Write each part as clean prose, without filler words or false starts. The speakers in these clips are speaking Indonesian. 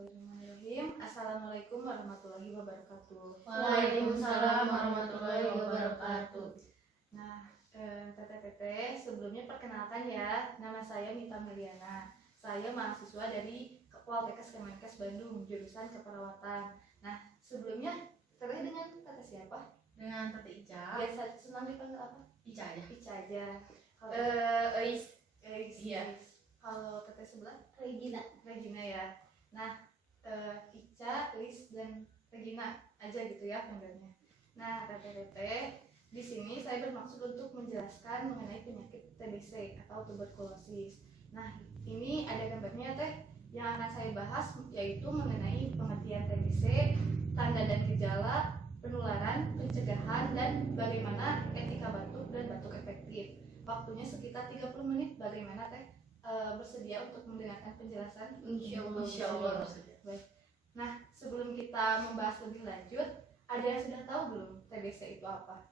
Bismillahirrahmanirrahim. Assalamualaikum warahmatullahi wabarakatuh. Waalaikumsalam warahmatullahi wabarakatuh. Nah, Teteh, sebelumnya perkenalkan ya, nama saya Mita Meliana. Saya mahasiswa dari Poltekkes Kemenkes Bandung, jurusan keperawatan. Nah, sebelumnya Teteh dengan Teteh siapa? Dengan Tete Ica. Biasa senang dipanggil apa? Ica aja. Ica aja. Kalau Eis. Iya. Kalau Teteh sebelah? Regina ya. Nah, Ica, Eis, dan Regina aja gitu ya panggilnya. Nah, Teteh, di sini saya bermaksud untuk menjelaskan mengenai penyakit TBC atau tuberkulosis. Nah, ini ada gambarnya Teh yang akan saya bahas, yaitu mengenai pengertian TBC, tanda dan gejala, penularan, pencegahan, dan bagaimana etika batuk dan batuk efektif. Waktunya sekitar 30 menit. Bagaimana Teh bersedia untuk mendengarkan penjelasan? Insya Allah. Baik. Nah, sebelum kita membahas lebih lanjut, ada yang sudah tahu belum TBC itu apa?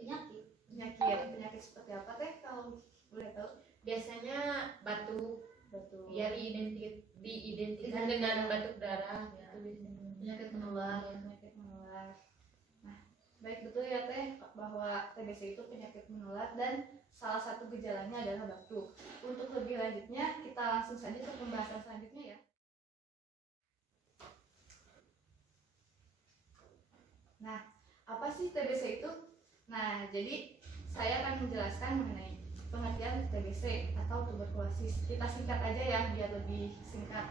Penyakit seperti apa Teh kalau boleh tahu? Biasanya batuk Ya, diidentikan dengan batuk darah. Ya. Itu biasanya penyakit menular. Nah, baik, betul ya Teh bahwa TBC itu penyakit menular dan salah satu gejalanya adalah batuk. Untuk lebih lanjutnya, kita langsung saja ke pembahasan selanjutnya ya. Nah, apa sih TBC itu? Nah, jadi saya akan menjelaskan mengenai pengertian TBC atau tuberkulosis. Kita singkat aja ya biar lebih singkat.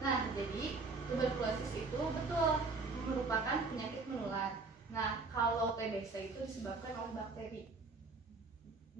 Nah, jadi tuberkulosis itu betul merupakan penyakit menular. Nah, kalau TBC itu disebabkan oleh bakteri.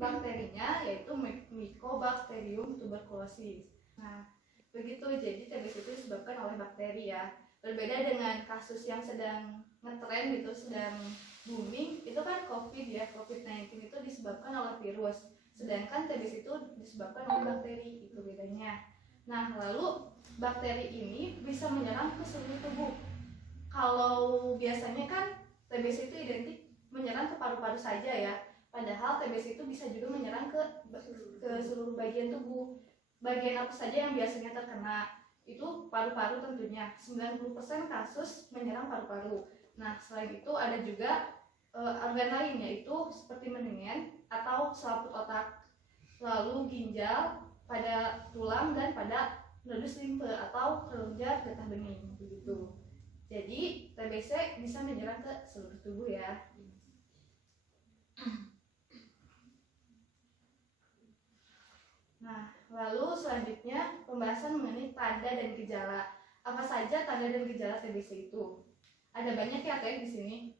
Bakterinya yaitu Mycobacterium tuberculosis. Nah, begitu, jadi TBC itu disebabkan oleh bakteri ya. Berbeda dengan kasus yang sedang ngetren gitu, sedang booming, itu kan COVID-19 itu disebabkan oleh virus. Sedangkan TBC itu disebabkan oleh bakteri, itu bedanya. Nah, lalu bakteri ini bisa menyerang ke seluruh tubuh. Kalau biasanya kan TBC itu identik menyerang ke paru-paru saja ya. Padahal TBC itu bisa juga menyerang ke seluruh bagian tubuh. Bagian apa saja yang biasanya terkena? Itu paru-paru tentunya. 90% kasus menyerang paru-paru. Nah, selain itu ada juga organ lain, yaitu seperti mendingan atau selaput otak, lalu ginjal, pada tulang, dan pada nodus limfe atau kelenjar getah bening begitu. Jadi TBC bisa menyerang ke seluruh tubuh ya. Nah, lalu selanjutnya pembahasan mengenai tanda dan gejala. Apa saja tanda dan gejala TBC itu? Ada banyak ya Teh di sini.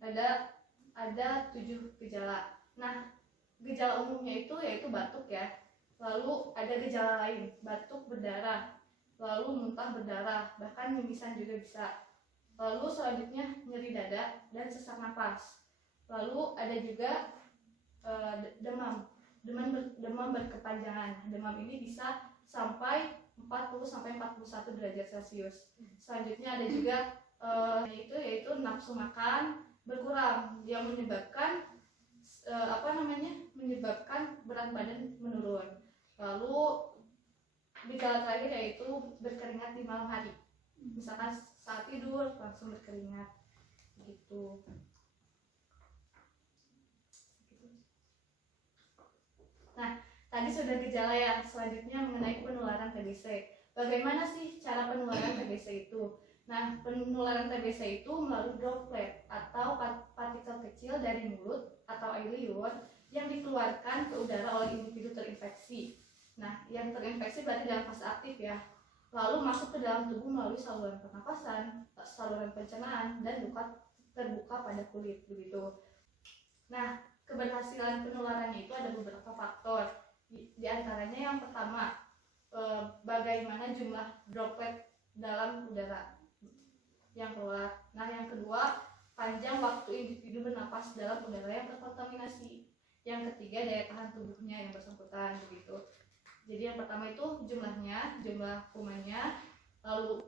Ada 7 gejala. Nah, gejala umumnya itu yaitu batuk ya. Lalu ada gejala lain, batuk berdarah, lalu muntah berdarah, bahkan mimisan juga bisa. Lalu selanjutnya nyeri dada dan sesak napas. Lalu ada juga demam berkepanjangan. Demam ini bisa sampai 40-41 derajat Celcius. Selanjutnya ada juga yaitu nafsu makan berkurang yang menyebabkan berat badan menurun. Lalu gejala terakhir yaitu berkeringat di malam hari. Misalkan saat tidur langsung berkeringat gitu. Nah, tadi sudah gejala ya. Selanjutnya mengenai penularan TBC. Bagaimana sih cara penularan TBC itu? Nah, penularan TBC itu melalui droplet atau partikel kecil dari mulut atau air liur yang dikeluarkan ke udara oleh individu terinfeksi. Nah, yang terinfeksi berarti dalam fase aktif ya. Lalu masuk ke dalam tubuh melalui saluran pernapasan, saluran pencernaan, dan luka terbuka pada kulit begitu. Nah, keberhasilan penularannya itu ada beberapa faktor. Di antaranya yang pertama, bagaimana jumlah droplet dalam udara yang keluar. Nah, yang kedua, panjang waktu individu bernapas dalam udara yang terkontaminasi. Yang ketiga, daya tahan tubuhnya yang bersangkutan begitu. Jadi yang pertama itu jumlah kumannya, lalu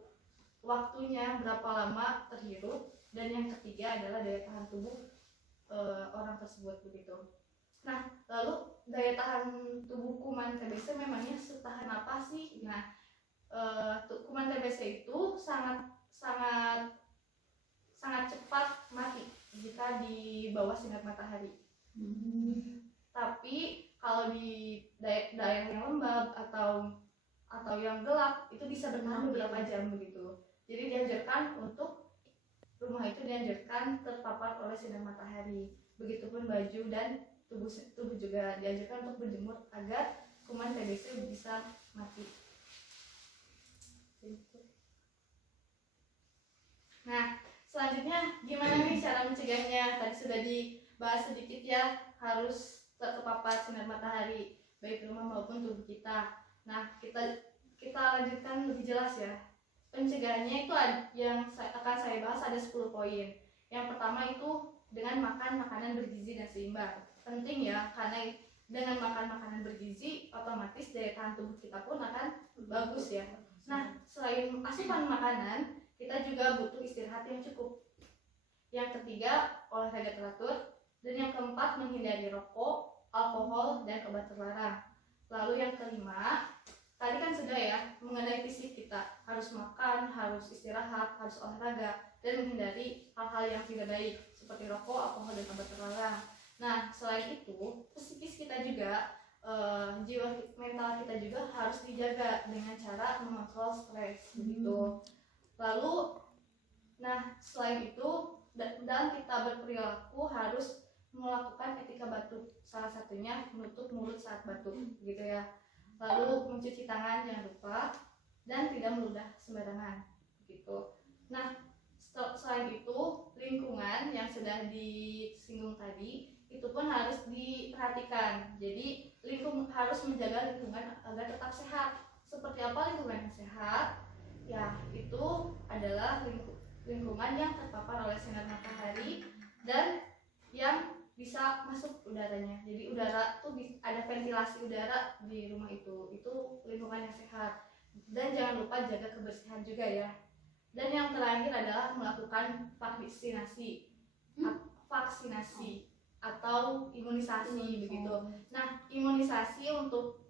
waktunya berapa lama terhirup, dan yang ketiga adalah daya tahan tubuh orang tersebut begitu. Nah, lalu daya tahan tubuh kuman TBC memangnya setahan apa sih? Nah, kuman TBC itu sangat sangat sangat cepat mati jika di bawah sinar matahari. Tapi kalau di daerah yang lembab atau yang gelap itu bisa bertahan beberapa jam begitu. Jadi dianjurkan untuk rumah itu dianjurkan terpapar oleh sinar matahari. Begitupun baju dan tubuh juga dianjurkan untuk berjemur agar kuman TBC bisa mati. Nah, selanjutnya gimana nih cara mencegahnya? Tadi sudah dibahas sedikit ya, harus terpapar sinar matahari baik rumah maupun tubuh kita. Nah, kita lanjutkan lebih jelas ya. Pencegahannya itu yang akan saya bahas ada 10 poin. Yang pertama itu dengan makan makanan bergizi dan seimbang. Penting ya, karena dengan makan makanan bergizi otomatis daya tahan tubuh kita pun akan bagus ya. Nah, selain asupan makanan, kita juga butuh istirahat yang cukup. Yang ketiga, olahraga teratur. Dan yang keempat, menghindari rokok, alkohol, dan obat terlarang. Lalu yang kelima, tadi kan sudah ya, mengenai fisik kita. Harus makan, harus istirahat, harus olahraga, dan menghindari hal-hal yang tidak baik, seperti rokok, alkohol, dan obat terlarang. Nah, selain itu, psikis kita juga, jiwa mental kita juga harus dijaga dengan cara mengontrol stres, begitu. Lalu, nah selain itu dalam kita berperilaku harus melakukan etika batuk. Salah satunya menutup mulut saat batuk, gitu ya. Lalu mencuci tangan jangan lupa dan tidak meludah sembarangan, gitu. Nah, selain itu lingkungan yang sudah disinggung tadi itu pun harus diperhatikan. Jadi harus menjaga lingkungan agar tetap sehat. Seperti apa lingkungan yang sehat? Ya, itu adalah lingkungan yang terpapar oleh sinar matahari dan yang bisa masuk udaranya. Jadi udara tuh ada ventilasi udara di rumah itu lingkungan yang sehat. Dan jangan lupa jaga kebersihan juga ya. Dan yang terakhir adalah melakukan vaksinasi atau imunisasi begitu. Nah, imunisasi untuk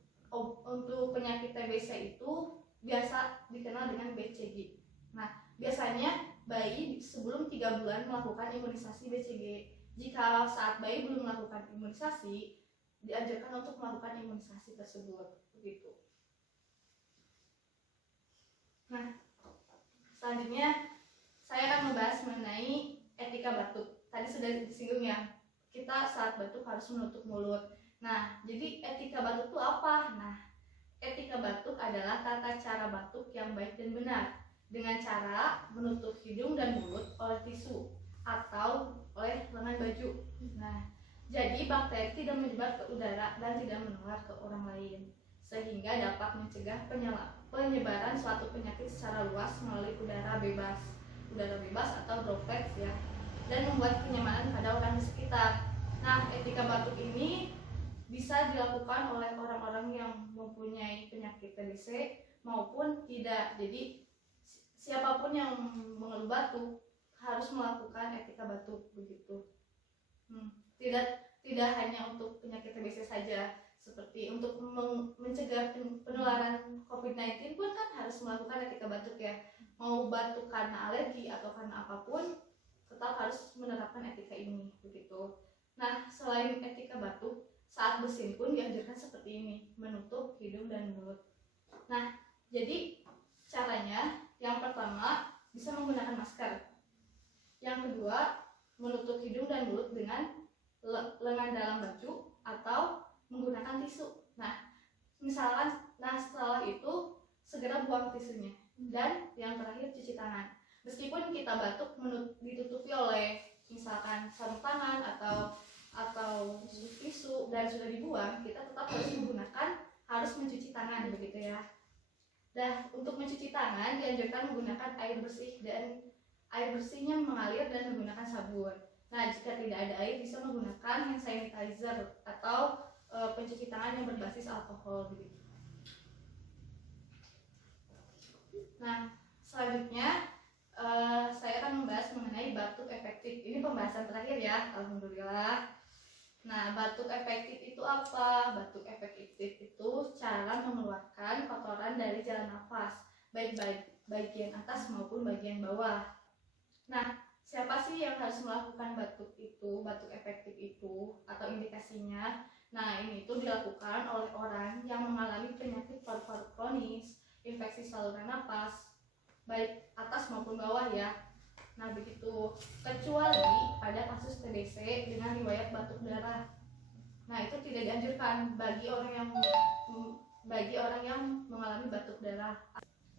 penyakit TBC itu biasa dikenal dengan BCG. Nah, biasanya bayi sebelum 3 bulan melakukan imunisasi BCG. Jika saat bayi belum melakukan imunisasi, dianjurkan untuk melakukan imunisasi tersebut, begitu. Nah, selanjutnya saya akan membahas mengenai etika batuk. Tadi sudah disinggung ya, kita saat batuk harus menutup mulut. Nah, jadi etika batuk itu apa? Nah, etika batuk adalah tata cara batuk yang baik dan benar dengan cara menutup hidung dan mulut oleh tisu atau oleh lengan baju. Nah, jadi bakteri tidak menyebar ke udara dan tidak menular ke orang lain, sehingga dapat mencegah penyebaran suatu penyakit secara luas melalui udara bebas atau droplets ya, dan membuat kenyamanan pada orang di sekitar. Nah, etika batuk ini bisa dilakukan oleh orang-orang yang mempunyai penyakit TBC maupun tidak. Jadi siapapun yang mengeluh batuk harus melakukan etika batuk, begitu. Tidak hanya untuk penyakit TBC saja, seperti untuk mencegah penularan COVID-19 pun kan harus melakukan etika batuk ya. Mau batuk karena alergi atau karena apapun, tetap harus menerapkan etika ini, begitu. Nah, selain etika batuk, saat bersin pun dianjurkan seperti ini, menutup hidung dan mulut. Nah, jadi caranya yang pertama bisa menggunakan masker. Yang kedua, menutup hidung dan mulut dengan lengan dalam baju atau menggunakan tisu. Nah, setelah itu segera buang tisunya. Dan yang terakhir cuci tangan. Meskipun kita batuk ditutupi oleh misalkan sarung tangan atau tisu dan sudah dibuang, kita tetap harus mencuci tangan, begitu ya. Nah, untuk mencuci tangan dianjurkan menggunakan air bersih dan air bersihnya mengalir dan menggunakan sabun. Nah, jika tidak ada air bisa menggunakan hand sanitizer atau pencuci tangan yang berbasis alkohol, begitu. Nah, selanjutnya saya akan membahas mengenai batuk efektif. Ini pembahasan terakhir ya, alhamdulillah. Nah, batuk efektif itu apa? Batuk efektif itu cara mengeluarkan kotoran dari jalan nafas, baik bagian atas maupun bagian bawah. Nah, siapa sih yang harus melakukan batuk efektif itu, atau indikasinya? Nah, ini itu dilakukan oleh orang yang mengalami penyakit paru-paru kronis, infeksi saluran nafas, baik atas maupun bawah ya. Nah, begitu, kecuali pada kasus TBC dengan riwayat batuk darah. Nah, itu tidak dianjurkan bagi orang yang mengalami batuk darah.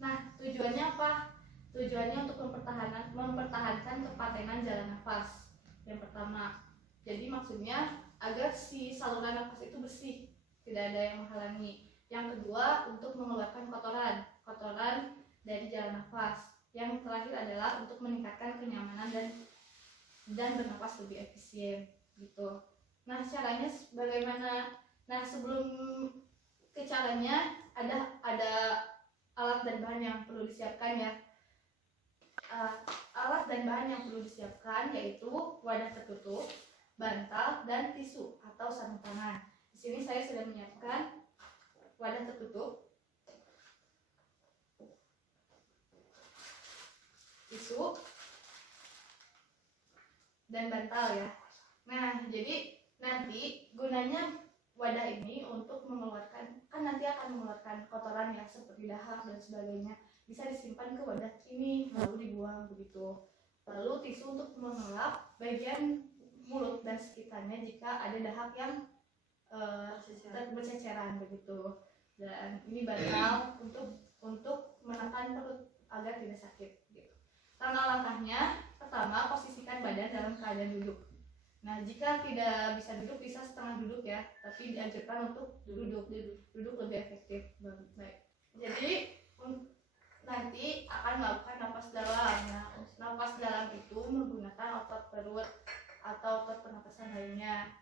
Nah, tujuannya apa? Tujuannya untuk mempertahankan kepatenan jalan nafas. Yang pertama, jadi maksudnya agar si saluran nafas itu bersih, tidak ada yang menghalangi. Yang kedua, untuk mengeluarkan kotoran dari jalan nafas. Yang terakhir adalah untuk meningkatkan kenyamanan dan bernafas lebih efisien gitu. Nah, caranya bagaimana? Nah, sebelum ke caranya ada alat dan bahan yang perlu disiapkan ya. Alat dan bahan yang perlu disiapkan yaitu wadah tertutup, bantal, dan tisu atau sarung tangan. Di sini saya sudah menyiapkan wadah tertutup, tisu, dan bantal ya. Nah, jadi nanti gunanya wadah ini untuk mengeluarkan, kan nanti akan mengeluarkan kotoran ya seperti dahak dan sebagainya, bisa disimpan ke wadah ini lalu dibuang begitu. Lalu tisu untuk mengelap bagian mulut dan sekitarnya jika ada dahak yang berceceran begitu. Dan ini bantal untuk menekan perut agar tidak sakit gitu. Langkah-langkahnya, pertama, posisikan badan dalam keadaan duduk. Nah, jika tidak bisa duduk, bisa setengah duduk ya, tapi dianjurkan untuk duduk lebih efektif. Baik. Jadi nanti akan melakukan napas dalam. Nah, napas dalam itu menggunakan otot perut atau otot pernapasan lainnya.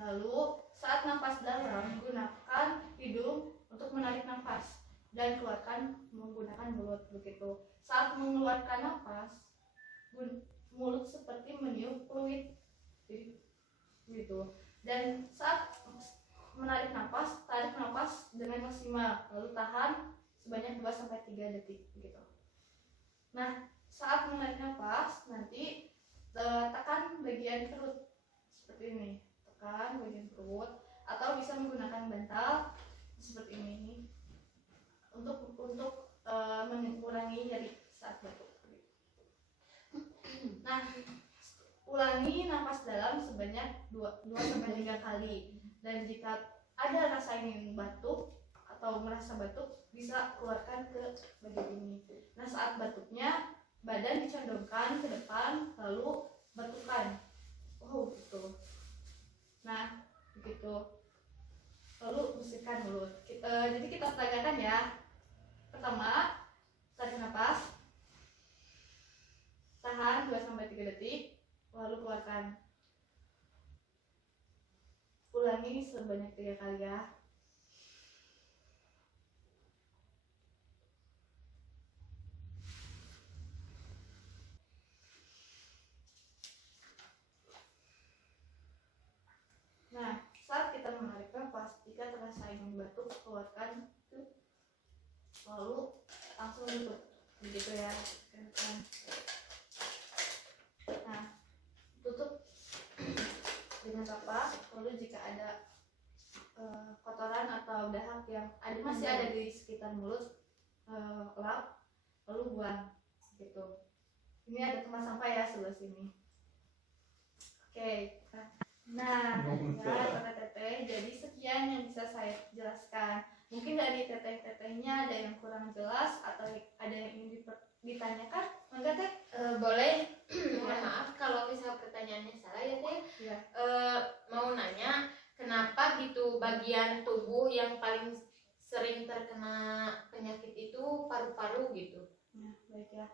Lalu saat napas dalam, gunakan hidung untuk menarik nafas dan keluarkan menggunakan mulut begitu. Saat mengeluarkan nafas, mulut seperti meniup fluid gitu. Dan saat menarik nafas, tarik nafas dengan maksimal, lalu tahan sebanyak 2-3 detik begitu. Nah, saat menarik nafas nanti tekan bagian perut seperti ini. Tekan bagian perut atau bisa menggunakan bantal seperti ini untuk mengurangi nyeri saat batuk. Nah, ulangi napas dalam sebanyak 2-3 kali. Dan jika ada rasa ingin batuk atau merasa batuk, bisa keluarkan ke bagian ini. Nah, saat batuknya badan dicondongkan ke depan lalu batukan. Oh, gitu. Nah, begitu. Lalu bersihkan mulut. Jadi kita peragakan ya. Pertama, tarik nafas. Tahan 2-3 detik. Lalu keluarkan. Ulangi sebanyak 3 kali ya. Nah, saat kita menarik nafas, jika terasa ingin batuk, keluarkan itu, lalu langsung tutup, begitu ya. Nah, tutup dengan kapas. Lalu jika ada kotoran atau dahak yang masih ada di sekitar mulut, lap, lalu buang, gitu. Ini ada tempat sampah ya sebelah sini. Oke. Nah, ya teteh, jadi sekian yang bisa saya jelaskan. Mungkin dari teteh-tetehnya ada yang kurang jelas atau ada yang ingin ditanyakan, enggak teh? Boleh. Mohon maaf kalau misal pertanyaannya salah ya teh. Ya. Mau nanya kenapa gitu bagian tubuh yang paling sering terkena penyakit itu paru-paru gitu. Nah, baik ya.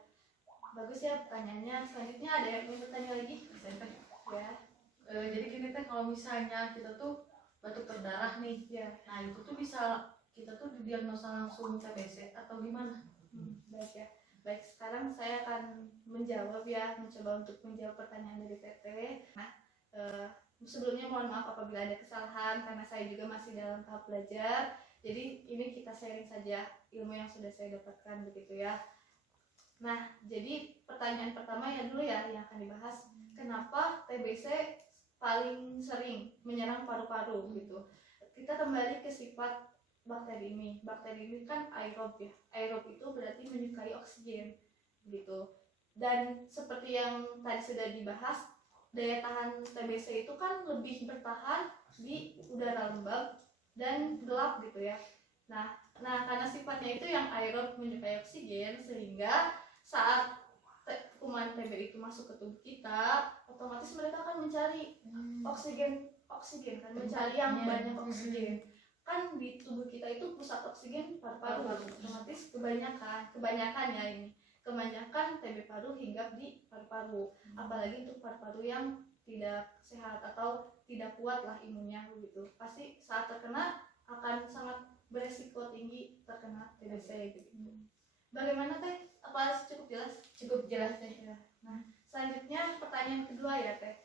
Bagus ya pertanyaannya. Selanjutnya ada yang ingin bertanya lagi? Ya. Jadi gini teh, kalau misalnya kita tuh batuk berdarah nih, Ya. nah itu tuh bisa kita tuh didiagnosa langsung TBC atau gimana? Baik ya. Baik, sekarang saya akan mencoba untuk menjawab pertanyaan dari Teteh. Nah, Eh, Sebelumnya mohon maaf apabila ada kesalahan karena saya juga masih dalam tahap belajar. Jadi ini kita sharing saja ilmu yang sudah saya dapatkan begitu ya. Nah, jadi pertanyaan pertama ya dulu ya yang akan dibahas, kenapa TBC paling sering menyerang paru-paru gitu. Kita kembali ke sifat bakteri ini. Bakteri ini kan aerob ya. Aerob itu berarti menyukai oksigen gitu. Dan seperti yang tadi sudah dibahas, daya tahan TBC itu kan lebih bertahan di udara lembab dan gelap gitu ya. Nah, karena sifatnya itu yang aerob menyukai oksigen, sehingga saat kuman TB itu masuk ke tubuh kita, otomatis mereka akan mencari oksigen kan, mencari yang banyak oksigen. Kan di tubuh kita itu pusat oksigen paru-paru, otomatis kebanyakan ya ini. Kebanyakan TB paru hinggap di paru-paru, apalagi untuk paru-paru yang tidak sehat atau tidak kuat lah imunnya begitu. Pasti saat terkena akan sangat beresiko tinggi terkena TBC gitu. Bagaimana Teh? Apa cukup jelas? Cukup jelas Teh. Ya. Nah, selanjutnya pertanyaan kedua ya Teh.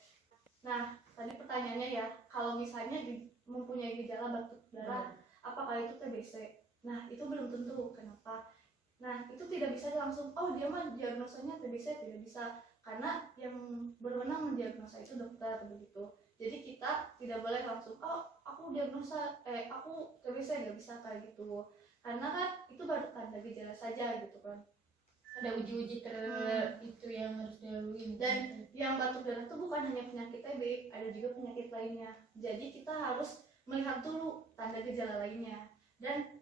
Nah, tadi pertanyaannya ya, kalau misalnya mempunyai gejala batuk darah, apakah itu TBC? Nah, itu belum tentu. Kenapa? Nah, itu tidak bisa langsung, oh dia mah diagnosanya TBC, tidak bisa. Karena yang berwenang mendiagnosa itu dokter begitu. Jadi kita tidak boleh langsung, oh aku diagnosa, aku TBC, nggak bisa kayak gitu. Karena kan itu baru tanda gejala saja gitu kan. Ada uji-uji itu yang harus dilalui. Dan yang batuk darah itu bukan hanya penyakit TB, ada juga penyakit lainnya. Jadi kita harus melihat dulu tanda gejala lainnya. Dan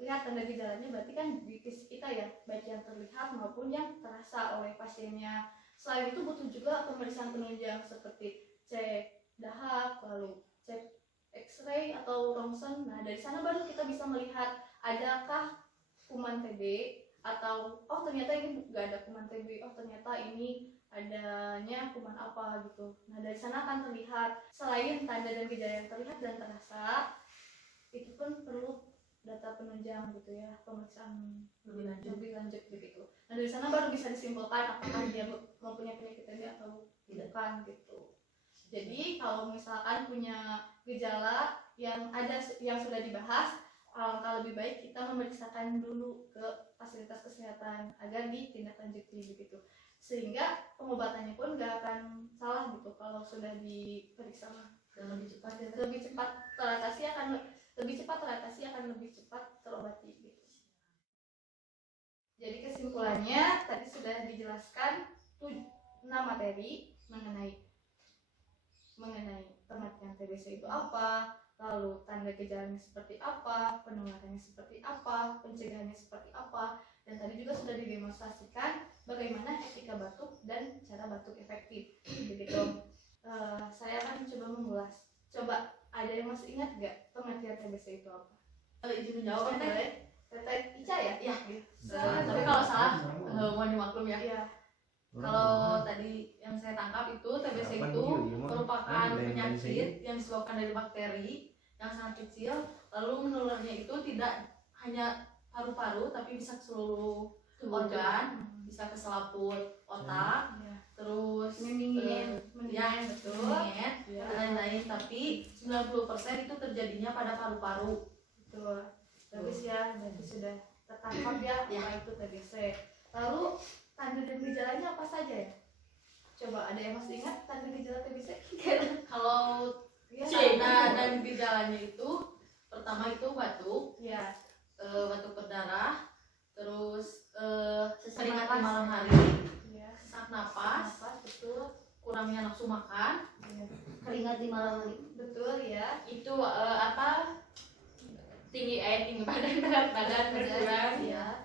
lihat tanda gejalanya berarti kan di fisik kita ya, baik yang terlihat maupun yang terasa oleh pasiennya. Selain itu butuh juga pemeriksaan penunjang seperti cek dahak, lalu cek X-ray atau rongsen. Nah, dari sana baru kita bisa melihat adakah kuman TB, atau oh ternyata ini nggak ada kuman TB, oh ternyata ini adanya kuman apa gitu. Nah, dari sana akan terlihat. Selain tanda dan gejala yang terlihat dan terasa, itu pun perlu data penunjang gitu ya, pemeriksaan lebih lanjut begitu. Nah, dari sana baru bisa disimpulkan apakah dia mempunyai penyakit TB atau bukan gitu. Jadi kalau misalkan punya gejala yang sudah dibahas, alangkah lebih baik kita memeriksakan dulu ke fasilitas kesehatan agar ditindaklanjuti begitu, sehingga pengobatannya pun gak akan salah gitu kalau sudah diperiksa lebih cepat teratasi akan lebih cepat terobati gitu. Jadi kesimpulannya tadi sudah dijelaskan 6 materi mengenai pengertian TBC itu apa, lalu tanda gejalanya seperti apa, penularannya seperti apa, pencegahannya seperti apa, dan tadi juga sudah didemonstrasikan bagaimana etika batuk dan cara batuk efektif. Begitu. Saya akan coba mengulas. Coba ada yang masih ingat nggak pengertian TBC itu apa? Izin menjawab Teteh Ica ya? Iya. Tapi Kalau salah mohon dimaklum ya. Iya. Kalau tadi yang saya tangkap itu TBC itu merupakan penyakit yang disebabkan dari bakteri yang sangat kecil, lalu menularnya itu tidak hanya paru-paru tapi bisa ke seluruh organ, bisa ke selaput otak, terus Mendingan betul. dan lain-lain, tapi 90% itu terjadinya pada paru-paru. Betul. Bagus ya, berarti sudah tertangkap ya apa itu TBC. Lalu tanda dan gejalanya apa saja ya? Coba ada yang masih ingat tanda gejala TBC? Kalau tanda dan gejalanya itu pertama itu batuk, ya, batuk berdarah, terus keringat di napas. malam hari, Ya, sesak napas, betul. kurangnya nafsu makan, Ya. keringat di malam hari, Betul ya. Itu tinggi badan, berat badan berkurang Ya.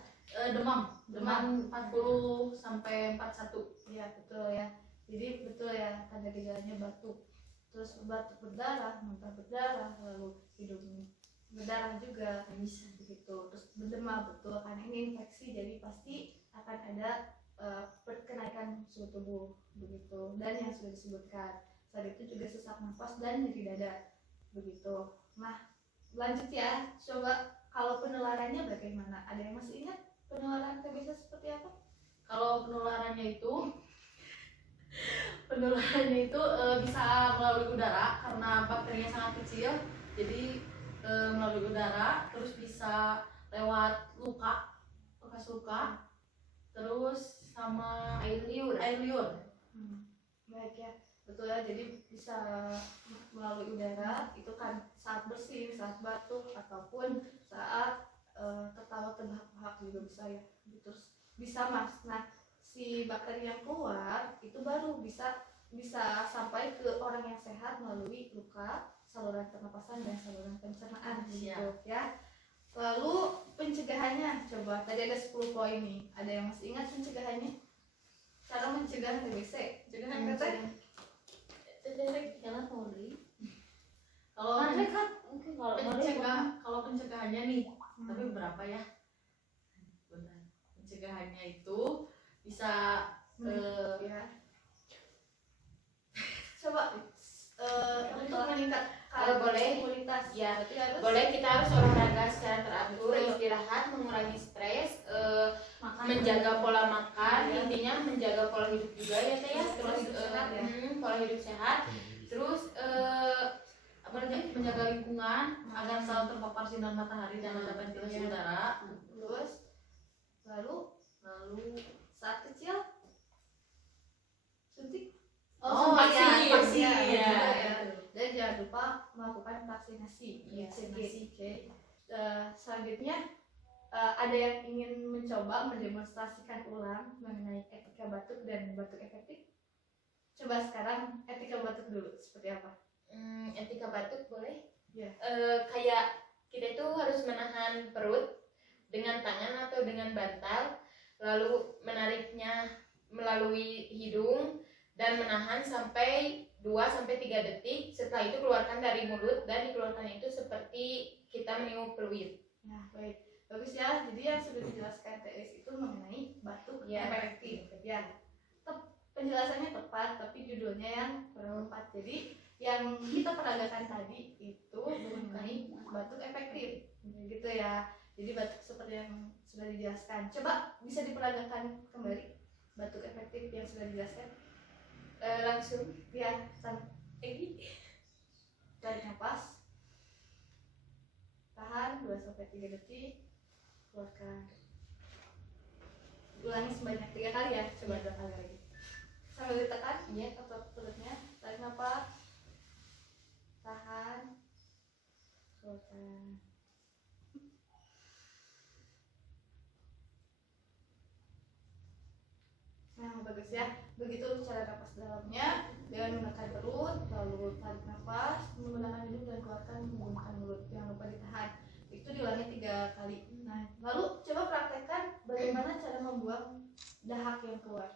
demam 40 sampai 41. Ya, betul ya. Jadi betul ya, tanda gejalanya batuk. Terus batuk berdarah, muntah berdarah, lalu hidung berdarah juga bisa begitu. Terus berdemam betul, karena ini infeksi jadi pasti akan ada kenaikan suhu tubuh begitu. Dan yang sudah disebutkan saat itu juga sesak nafas dan nyeri dada begitu. Nah, lanjut ya, coba kalau penularannya bagaimana? Ada yang masih ingat penularan TBC seperti apa? Kalau penularannya itu penularannya itu bisa melalui udara karena bakterinya sangat kecil, jadi melalui udara, terus bisa lewat luka, bekas luka, terus sama Air liur. Baik ya, betul ya. Jadi bisa melalui udara itu kan saat bersin, saat batuk, ataupun saat tertawa terbahak-bahak juga bisa ya. Terus bisa mas. Nah, si bakteri yang keluar itu baru bisa sampai ke orang yang sehat melalui luka, saluran pernapasan dan saluran pencernaan gitu ya. Lalu pencegahannya, coba tadi ada 10 poin nih. Ada yang masih ingat pencegahannya? Cara mencegah TBC, pencegahan teteh. Jangan mau beli. Kalau pencegahannya nih, tapi berapa ya? Benar. Pencegahannya itu bisa ya. Coba untuk meningkatkan boleh. imunitas Ya, berarti harus boleh kita harus olahraga secara teratur, istirahat, mengurangi stres, menjaga pola makan, intinya menjaga pola hidup juga ya teh ya, terus pola hidup sehat, terus apa lagi, menjaga lingkungan agar selalu terpapar sinar matahari dan ada ventilasi udara, terus lalu saat kecil suntik vaksin ya. Dan jangan lupa melakukan vaksinasi. Oke. Selanjutnya ada yang ingin mencoba mendemonstrasikan ulang mengenai etika batuk dan batuk efektif. Coba sekarang etika batuk dulu seperti apa? Etika batuk boleh? Ya. Kayak kita itu harus menahan perut dengan tangan atau dengan bantal, lalu menariknya melalui hidung dan menahan sampai 2-3 detik. Setelah itu keluarkan dari mulut dan dikeluarkan itu seperti kita meniup peluit. Nah, baik. Bagus ya. Jadi yang sudah dijelaskan TS itu mengenai batuk efektif. Ya. Penjelasannya tepat, tapi judulnya yang kurang tepat. Jadi yang kita peragakan tadi itu mengenai batuk efektif. Gitu ya. Jadi batuk seperti yang sudah dijelaskan. Coba bisa diperagakan kembali batuk efektif yang sudah dijelaskan. Langsung ya, tarik nafas, tahan 2-3 detik, keluarkan. Ulangi sebanyak 3 kali ya, coba 2 kali lagi sambil ditekan ya otot perutnya. Tarik nafas, tahan, keluarkan. Nah, bagus ya. Begitu cara napas dalamnya dengan menekan perut, lalu tarik nafas menggunakan hidung dan keluarkan menggunakan mulut. Jangan lupa ditahan. Itu diulangi 3 kali. Nah, lalu coba praktekkan bagaimana cara membuang dahak yang keluar.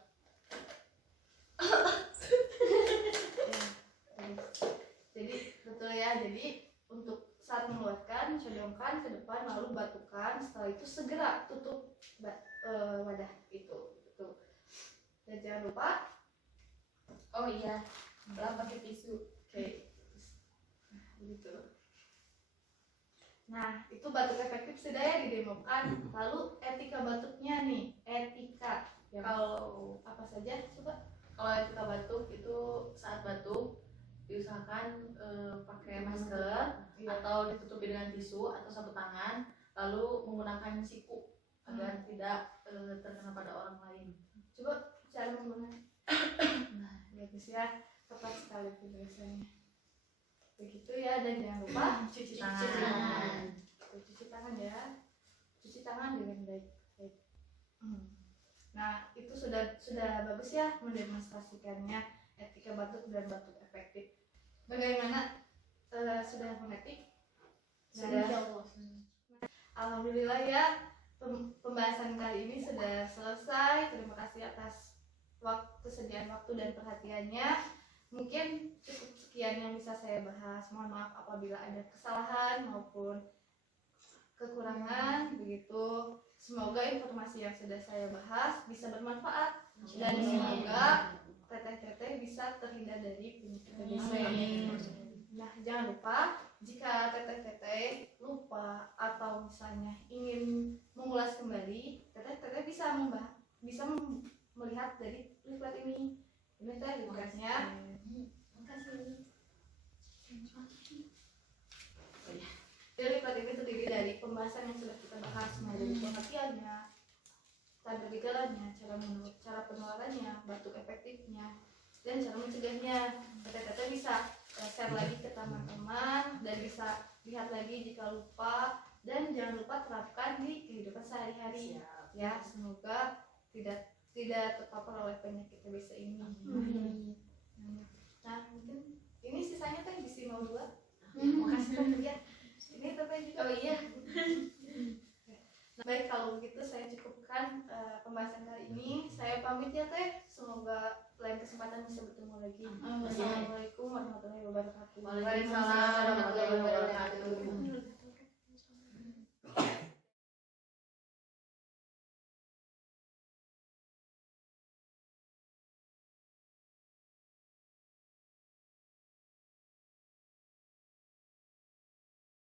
Jadi betul ya. Jadi untuk saat mengeluarkan, codongkan ke depan lalu batukan. Setelah itu segera tutup wadah itu. Dan jangan lupa lap pakai tisu. Oke. Nah, begitu. Nah, itu batuk efektif sudah ya didemokan. Lalu etika batuknya nih, etika yang Kalau apa saja coba? Kalau etika batuk itu saat batuk diusahakan pakai masker atau ditutupi dengan tisu atau sapu tangan, lalu menggunakan siku agar tidak terkena pada orang lain. Coba cara menggunakan. Nah, bagus ya, tepat sekali penjelasannya. Begitu ya, dan jangan lupa cuci tangan. Cuci tangan ya, cuci tangan dengan baik. Nah, itu sudah bagus ya mendemonstrasikannya etika batuk dan batuk efektif. Bagaimana sudah mengerti? Sudah. Alhamdulillah ya, pembahasan kali ini sudah selesai. Terima kasih atas kesediaan waktu dan perhatiannya. Mungkin cukup sekian yang bisa saya bahas. Mohon maaf apabila ada kesalahan maupun kekurangan begitu. Semoga informasi yang sudah saya bahas bisa bermanfaat dan semoga teteh-teteh bisa terhindar dari penyakit TBC. Nah, jangan lupa jika teteh-teteh lupa atau misalnya ingin mengulas kembali, teteh-teteh bisa melihat dari leaflet ini. Ini teh makanya makasih. Jadi lipat ini terdiri dari pembahasan yang sudah kita bahas, mulai dari pengertiannya, tanda gejalanya, cara penularannya, batuk efektifnya, dan cara mencegahnya. Teteh bisa share lagi ke teman-teman dan bisa lihat lagi jika lupa, dan jangan lupa terapkan di kehidupan sehari-hari. Ya, semoga tidak terpapar oleh penyakit TBC ini. Nah, mungkin ini sisanya teh di 02. Makasih ya. Ini teteh juga. Oh iya. Nah, baik, kalau begitu saya cukupkan pembahasan kali ini. Saya pamit ya teh. Semoga lain kesempatan bisa bertemu lagi. Wassalamualaikum warahmatullahi wabarakatuh. Waalaikumsalam warahmatullahi wabarakatuh.